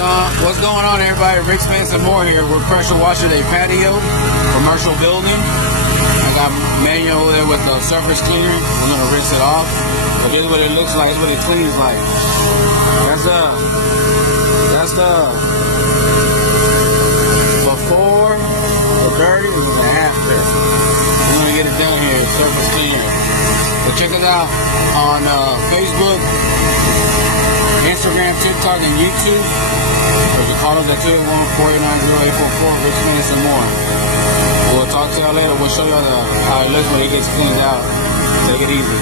What's going on, everybody? Rick Spence and more here. We're pressure washing a patio, commercial building. I got manual over there with the surface cleaner. We're gonna rinse it off. But here's what it looks like. Here's what it cleans like. That's the before the dirty was a half this. We're gonna get it done here. Surface cleaner. But check us out on Facebook, Instagram, TikTok, and YouTube. Or you call us at 281-489-0844, Rich Spence and more. We'll talk to y'all later. We'll show y'all how it looks when it gets cleaned out. Take it easy.